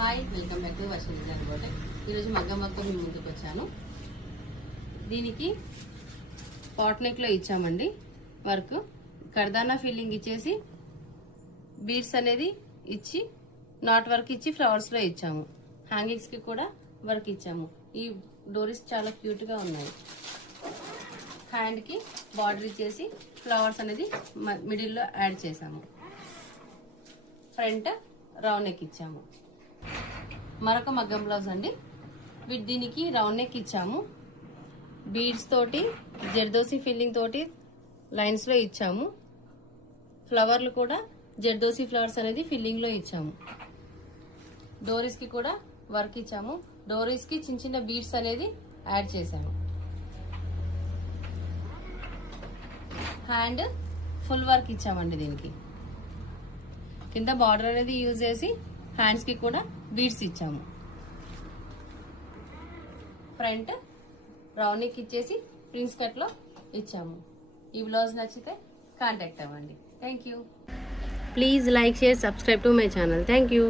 Hi, welcome back to వర్షం design బోటే. ఈరోజు మగ్గం వర్క్తో మేము ముందుకు వచ్చాను. దీనికి పాట్ నెక్లో ఇచ్చామండి వర్క్. కర్దానా ఫిల్లింగ్ ఇచ్చేసి బీడ్స్ అనేది ఇచ్చి నాట్ వర్క్ ఇచ్చి ఫ్లవర్స్లో ఇచ్చాము. హ్యాంగింగ్స్కి కూడా వర్క్ ఇచ్చాము. ఈ డోరీస్ చాలా క్యూట్గా ఉన్నాయి. హ్యాండ్కి బార్డర్ ఇచ్చేసి ఫ్లవర్స్ అనేది మిడిల్లో యాడ్ చేసాము. ఫ్రంట్ రౌండ్ నెక్ ఇచ్చాము. మరొక మగ్గం బ్లౌజ్ అండి. దీనికి రౌండ్ నెక్ ఇచ్చాము. బీడ్స్ తోటి జర్దోసి ఫిల్లింగ్ తోటి లైన్స్ లో ఇచ్చాము. ఫ్లవర్లు కూడా జర్దోసి ఫ్లవర్స్ అనేది ఫిల్లింగ్ లో ఇచ్చాము. డోరీస్ కి కూడా వర్క్ ఇచ్చాము. డోరీస్ కి చిన్న చిన్న బీడ్స్ అనేది యాడ్ చేసాము. హ్యాండ్ ఫుల్ వర్క్ ఇచ్చామండి. దీనికి కింద బార్డర్ అనేది యూజ్ చేసి హ్యాండ్స్ కి కూడా బీడ్స్ ఇచ్చాము. ఫ్రంట్ రౌండ్ నెక్ ఇచ్చేసి ప్రిన్స్ కట్ లో ఇచ్చాము. ఈ బ్లౌజ్ నచ్చితే కాంటాక్ట్ అవ్వండి. Thank you. Please like, share, subscribe to my channel. Thank you.